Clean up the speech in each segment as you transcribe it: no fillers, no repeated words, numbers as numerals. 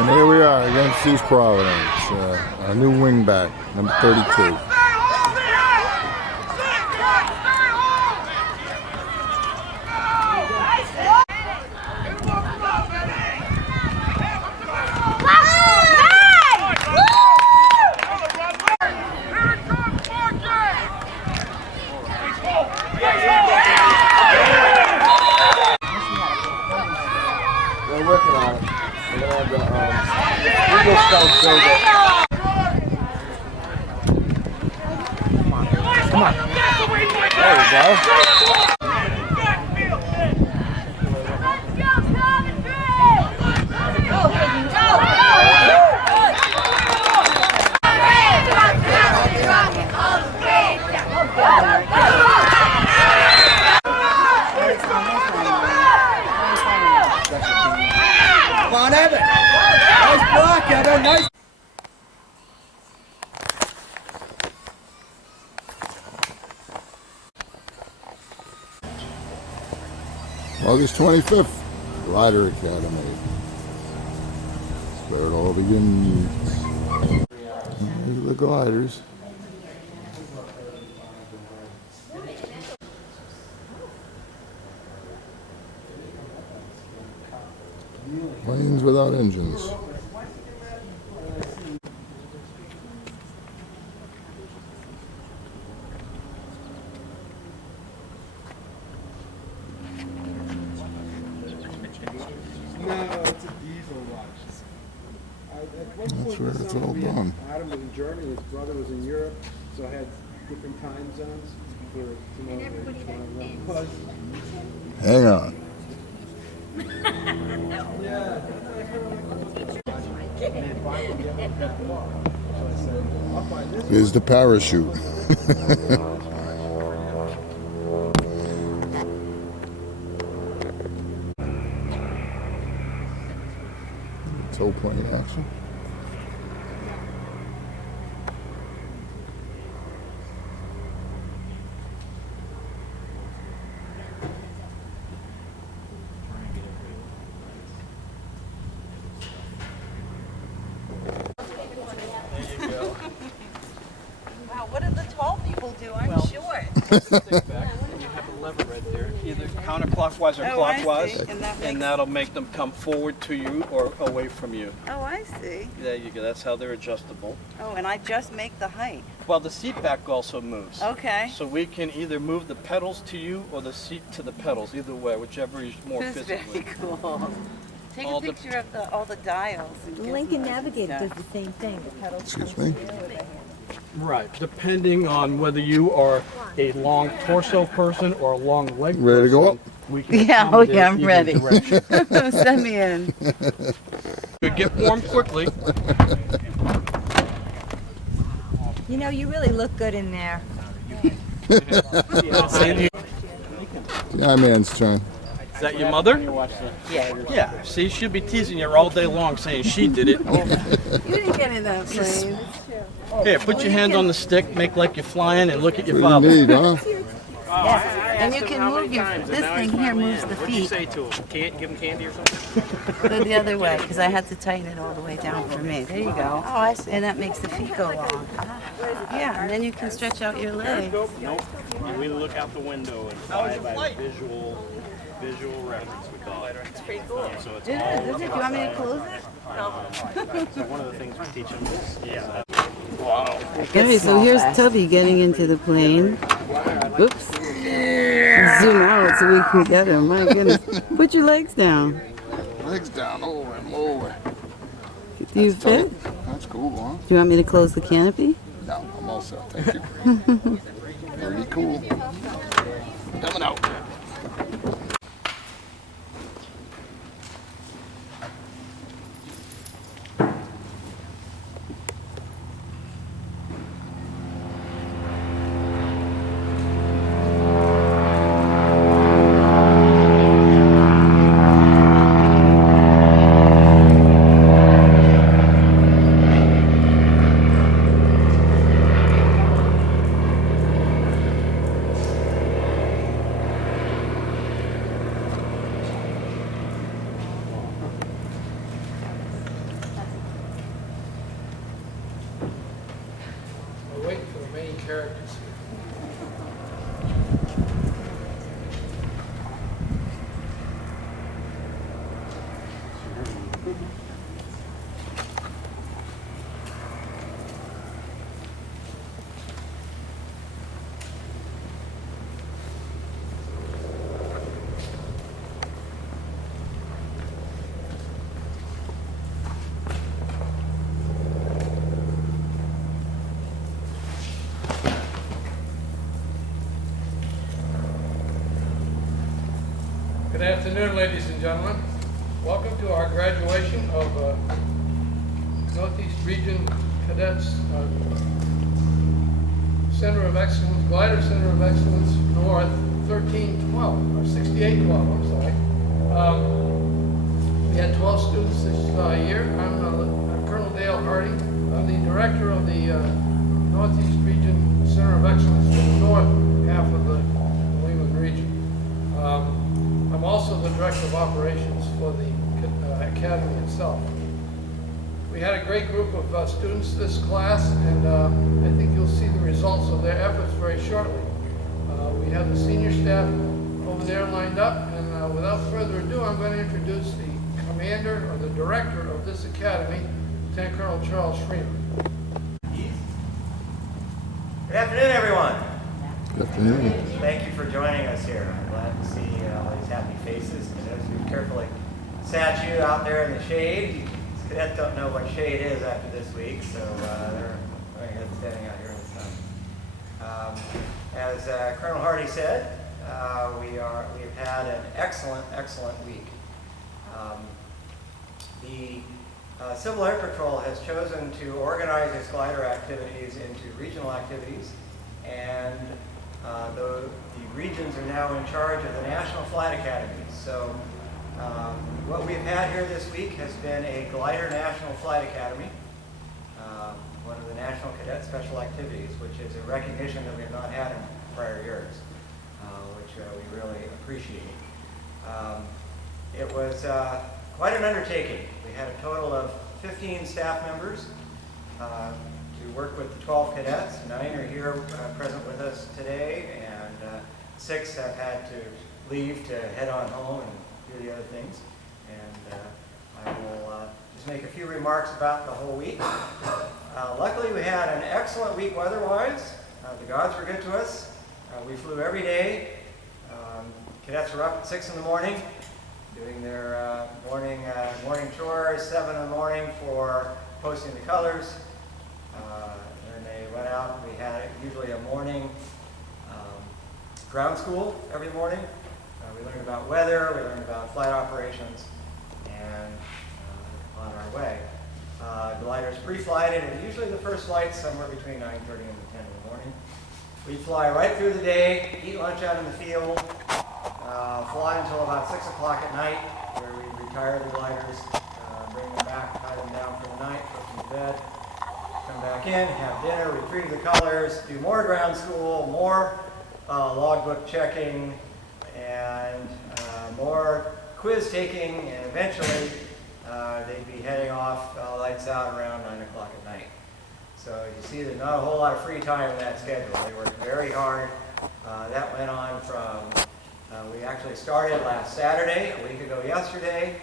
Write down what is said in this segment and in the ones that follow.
And here we are against East Providence, our new wingback, number 32. We're working on it. We're gonna have the Eagle Scouts build it. Come on. There we go. Come on, Evan. Nice block, Evan. Nice. August 25th, Glider Academy. That's where it all begins. These are the gliders. Planes without engines. No, it's a diesel watch. That's where it's all done. Adam was in Germany, his brother was in Europe, so I had different time zones for to know where each one of them was. Hang on. Here's the parachute. Toe plane action. Wow, what do the tall people do? I'm short. Stick back, and you have a lever right there, either counterclockwise or Oh, I clockwise, see. And that and makes- that'll make them come forward to you or away from you. Oh, I see. There you go. That's how they're adjustable. Oh, and I just make the height. Well, the seat back also moves. Okay. So we can either move the pedals to you or the seat to the pedals, either way, whichever is more This is very physically. cool. Take All a the- picture of all the dials. And The Lincoln gizmos and Navigator stuff. does the same thing. The pedals Excuse come me? through with the hand. Right, depending on whether you are a long torso person or a long leg person. Ready to go up? We can Yeah, oh yeah, I'm accommodate ready. either direction. Send me in. You get warm quickly. You know, you really look good in there. The I-Man's turn. Is that your mother? Yeah. Yeah. See, she'll be teasing you all day long saying she did it. You didn't get in that plane. Here, put your hand on the stick, make like you're flying, and look at your What do you father. need, huh? Yes. And you can move your, this thing here moves the feet. Say to him, can't give him candy or something? Go the other way, because I had to tighten it all the way down for me. There you go. Oh, I see. And that makes the feet go long. Yeah, and then you can stretch out your legs. Nope. We look out the window and fly by visual reference, we call it. It's pretty cool. So it's It all is, is it? Do you want me to close it? so one of the things we teach them is Okay, so here's Tubby getting into the plane. Oops. Zoom out so we can get him. My goodness. Put your legs down. Legs down, over and over. Do you fit? That's cool, huh? Do you want me to close the canopy? No, I'm all set, thank you. Very cool. Coming out. characters here. Good afternoon, ladies and gentlemen. Welcome to our graduation of Northeast Region Cadets Center of Excellence, Glider Center of Excellence North 1312, or 6812, I'm sorry. We had 12 students this year. I'm Colonel Dale Hardy. I'm the director of the Northeast Region Center of Excellence for the north half of the New England region. I'm also the Director of Operations for the Academy itself. We had a great group of students this class, and I think you'll see the results of their efforts very shortly. We have the senior staff over there lined up, and without further ado, I'm going to introduce the commander or the director of this academy, Lieutenant Colonel Charles Freeman. Good afternoon, everyone. Good afternoon. Thank you for joining us here. I'm glad to see all these happy faces. Cadets, we've carefully sat you out there in the shade. These cadets don't know what shade is after this week, so they're very good standing out here in the sun. As Colonel Hardy said, we've had an excellent week. The Civil Air Patrol has chosen to organize its glider activities into regional activities, and the regions are now in charge of the National Flight Academies. So what we've had here this week has been a Glider National Flight Academy, one of the National Cadet Special Activities, which is a recognition that we have not had in prior years, which we really appreciate. It was quite an undertaking. We had a total of 15 staff members to work with the 12 cadets. 9 are here present with us today, and 6 have had to leave to head on home and do the other things. And I will just make a few remarks about the whole week. Luckily, we had an excellent week weather-wise. The gods were good to us. We flew every day. Cadets were up at 6 in the morning, doing their morning chores, 7 in the morning for posting the colors. Then they went out. We had usually a morning ground school every morning. We learned about weather, we learned about flight operations, and on our way. Gliders pre-flighted, and usually the first flight's somewhere between 9:30 and 10 in the morning. We fly right through the day, eat lunch out in the field, fly until about 6 o'clock at night, where we retire the gliders, bring them back, tie them down for the night, put them to bed, come back in, have dinner, retrieve the colors, do more ground school, more logbook checking, and more quiz taking, and eventually they'd be heading off, lights out around 9 o'clock at night. So you see there's not a whole lot of free time in that schedule. They worked very hard. That went on from, we actually started last Saturday, a week ago yesterday,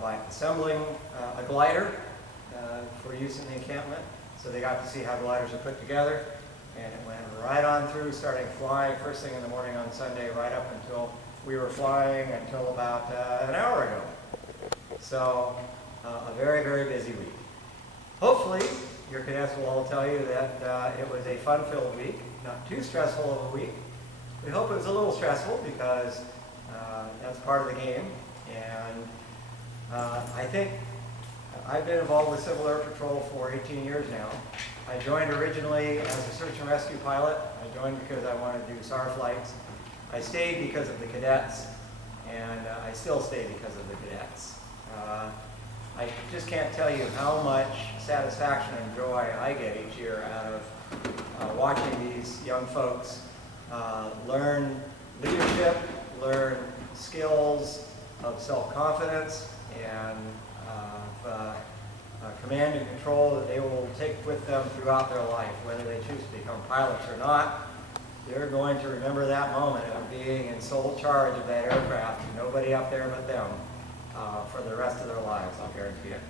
by assembling a glider for use in the encampment. So they got to see how gliders are put together, and it went right on through, starting flying first thing in the morning on Sunday, right up until we were flying until about an hour ago. So a very, very busy week. Hopefully, your cadets will all tell you that it was a fun-filled week, not too stressful of a week. We hope it was a little stressful because that's part of the game. And I think I've been involved with Civil Air Patrol for 18 years now. I joined originally as a search and rescue pilot. I joined because I wanted to do SAR flights. I stayed because of the cadets, and I still stay because of the cadets. I just can't tell you how much satisfaction and joy I get each year out of watching these young folks learn leadership, learn skills of self-confidence, and command and control that they will take with them throughout their life, whether they choose to become pilots or not. They're going to remember that moment of being in sole charge of that aircraft, nobody up there but them, for the rest of their lives, I'll guarantee it.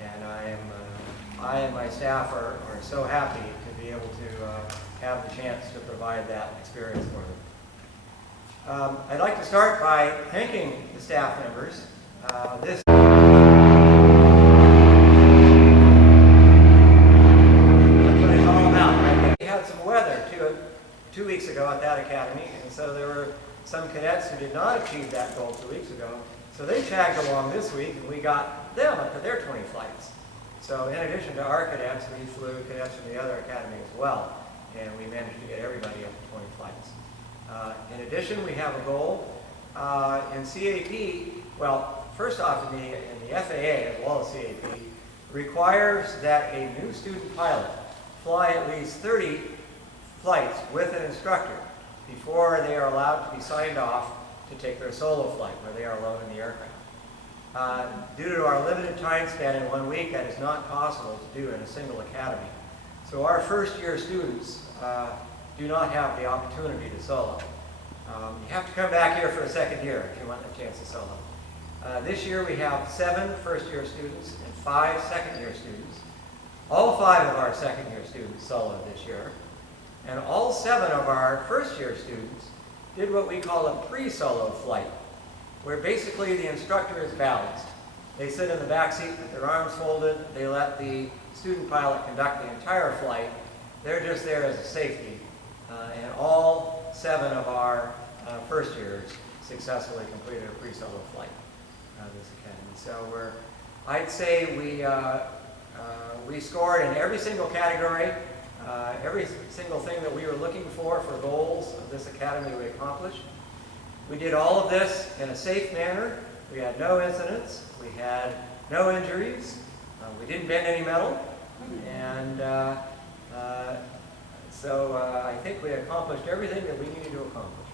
And I and my staff are so happy to be able to have the chance to provide that experience for them. I'd like to start by thanking the staff members. This weather 2 weeks ago at that academy, and so there were some cadets who did not achieve that goal 2 weeks ago. So they tagged along this week, and we got them up to their 20 flights. So in addition to our cadets, we flew cadets from the other academy as well, and we managed to get everybody up to 20 flights. In addition, we have a goal in CAP. Well, first off, in the FAA as well as CAP requires that a new student pilot fly at least 30 flights with an instructor before they are allowed to be signed off to take their solo flight, where they are alone in the aircraft. Due to our limited time span in 1 week, that is not possible to do in a single academy. So our first year students do not have the opportunity to solo. You have to come back here for a second year if you want a chance to solo. This year we have 7 first year students and 5 second year students. All 5 of our second year students soloed this year. And all 7 of our first year students did what we call a pre-solo flight, where basically the instructor is balanced. They sit in the back seat with their arms folded. They let the student pilot conduct the entire flight. They're just there as a safety. And all 7 of our first years successfully completed a pre-solo flight this academy. So I'd say we scored in every single category. Every single thing that we were looking for goals of this academy we accomplished. We did all of this in a safe manner. We had no incidents. We had no injuries. We didn't bend any metal. And so I think we accomplished everything that we needed to accomplish.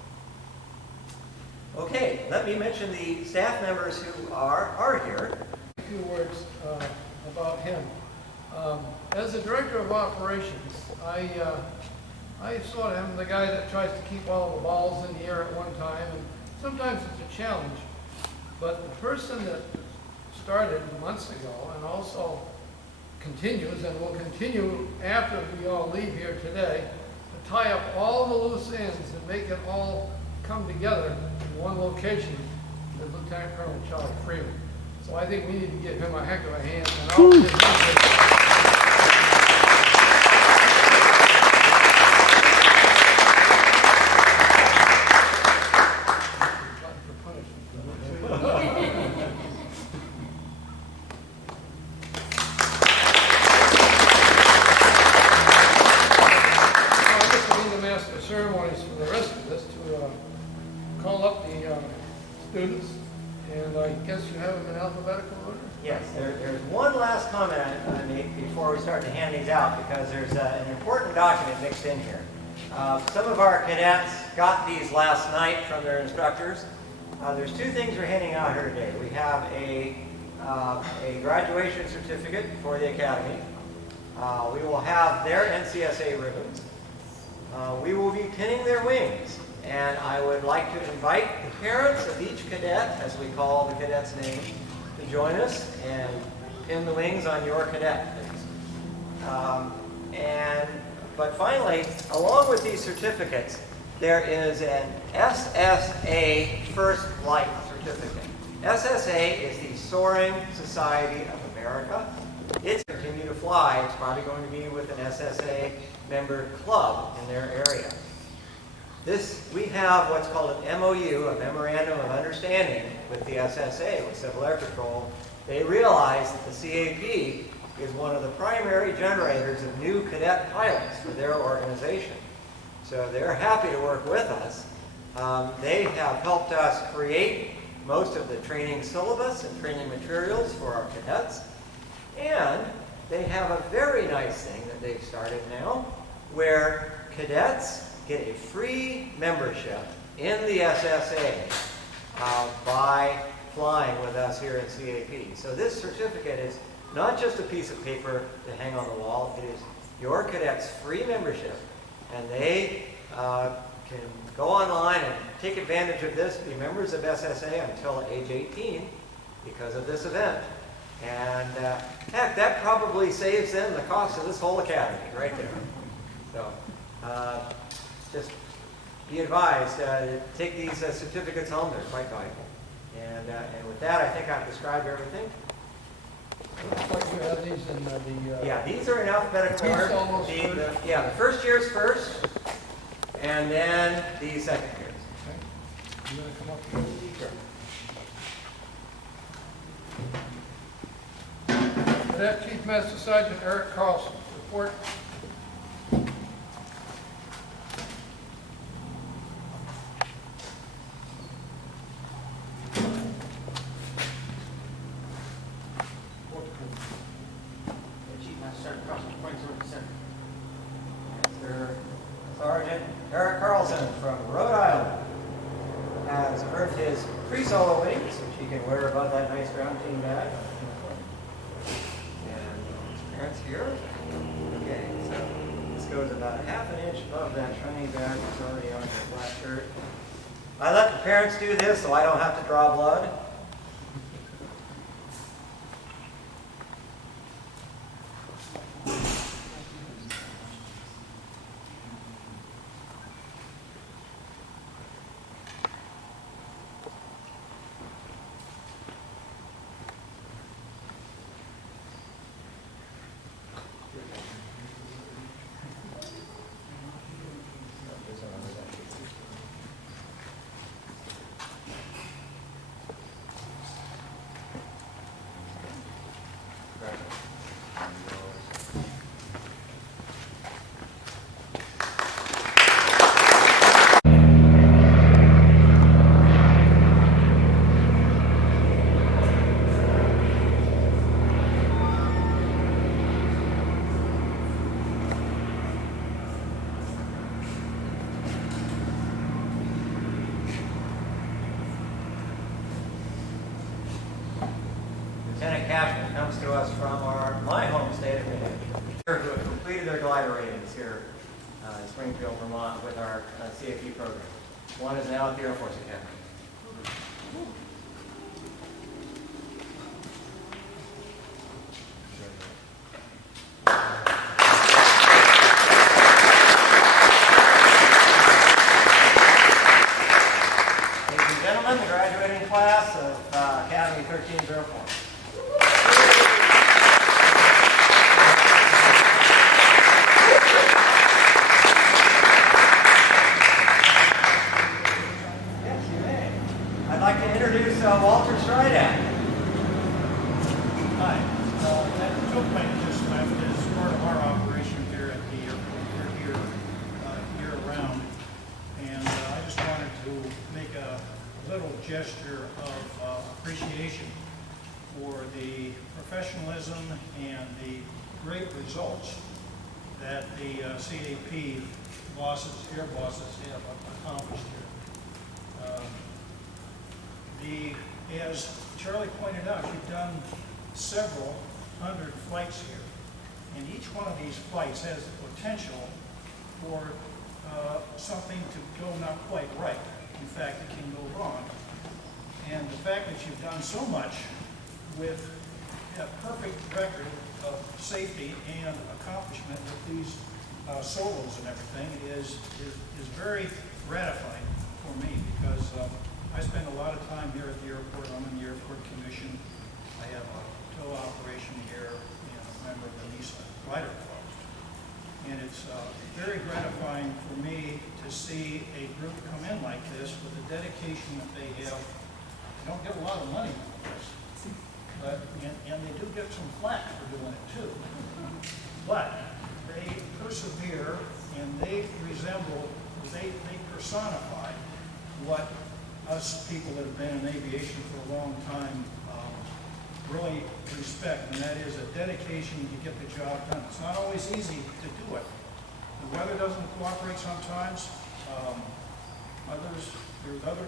Okay, let me mention the staff members who are here. A few words about him. As the director of operations, I sort of am the guy that tries to keep all the balls in the air at one time, and sometimes it's a challenge. But the person that started months ago and also continues and will continue after we all leave here today to tie up all the loose ends and make it all come together in one location is Lieutenant Colonel Charlie Freeman. So I think we need to give him a heck of a hand. And all of his ceremonies for the rest of us to call up the students, and I guess you have them in alphabetical order? Yes, there's one last comment I make before we start to hand these out, because there's an important document mixed in here. Some of our cadets got these last night from their instructors. There's 2 things we're handing out here today. We have a graduation certificate for the academy. We will have their NCSA ribbons. We will be pinning their wings, and I would like to invite the parents of each cadet, as we call the cadet's name, to join us and pin the wings on your cadet, please. But finally, along with these certificates, there is an SSA First Flight certificate. SSA is the Soaring Society of America. It's continue to fly. It's probably going to be with an SSA member club in their area. We have what's called an MOU, a Memorandum of Understanding, with the SSA, with Civil Air Patrol. They realize that the CAP is one of the primary generators of new cadet pilots for their organization. So they're happy to work with us. They have helped us create most of the training syllabus and training materials for our cadets. And they have a very nice thing that they've started now, where cadets get a free membership in the SSA by flying with us here at CAP. So this certificate is not just a piece of paper to hang on the wall. It is your cadets' free membership, and they can go online and take advantage of this, be members of SSA until age 18 because of this event. And heck, that probably saves them the cost of this whole academy right there. So just be advised, take these certificates home. They're quite valuable. And with that, I think I've described everything. Looks like you have these in the... Yeah, these are in alphabetical order. The first year's first, and then the second year's. Okay. You're going to come up with Cadet Chief Master Sergeant Erik Carlson, report. Sergeant Erik Carlson from Rhode Island has earned his pre-solo wings, which he can wear above that nice ground team badge. And his parents here. Okay, so this goes about a half an inch above that training badge that's already on his black shirt. I let the parents do this so I don't have to draw blood. Lieutenant Cashman comes to us from my home state of New Hampshire, who have completed their glider ratings here in Springfield, Vermont with our CAP program. One is now at the Air Force Academy. Ladies and gentlemen, the graduating class of Academy 1304. Walter Strydak. Hi. That tow plane just left as part of our operation here at the airport. We're here year-round, and I just wanted to make a little gesture of appreciation for the professionalism and the great results that the CAP bosses, air bosses, have accomplished here. As Charlie pointed out, you've done several hundred flights here, and each one of these flights has the potential for something to go not quite right. In fact, it can go wrong. And the fact that you've done so much with a perfect record of safety and accomplishment with these solos and everything is very gratifying for me, because I spend a lot of time here at the airport. I'm in the airport commission. I have a tow operation here and a member of the NISA Glider Club. And it's very gratifying for me to see a group come in like this with the dedication that they have. They don't get a lot of money out of this, but and they do get some flack for doing it too. But they persevere, and they resemble, they personify what us people that have been in aviation for a long time really respect, and that is a dedication to get the job done. It's not always easy to do it. The weather doesn't cooperate sometimes. There's other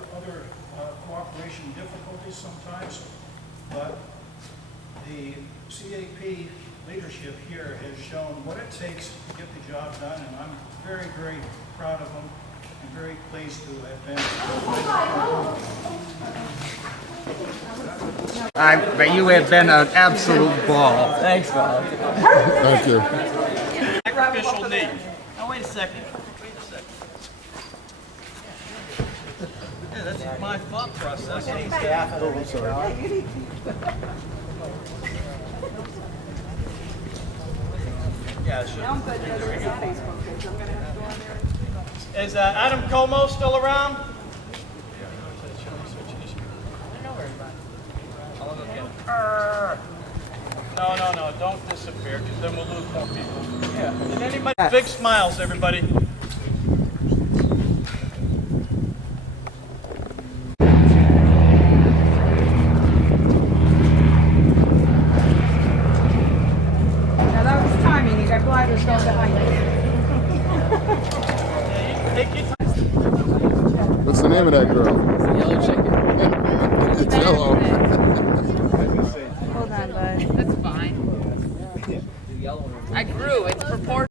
cooperation difficulties sometimes, but the CAP leadership here has shown what it takes to get the job done, and I'm very, very proud of them and very pleased to have been. But you have been an absolute ball. Thanks, Bob. Thank you. Sacrificial knee. Oh, wait a second. Yeah, that's my thought process. Yeah, sure. Is Adam Como still around? No, don't disappear, because then we'll lose more people. Yeah. Did anybody? Big smiles, everybody. Now that was timing. You got gliders going behind you. What's the name of that girl? Yellow chicken. It's yellow. Hold on, bud. That's fine. I grew in proportion.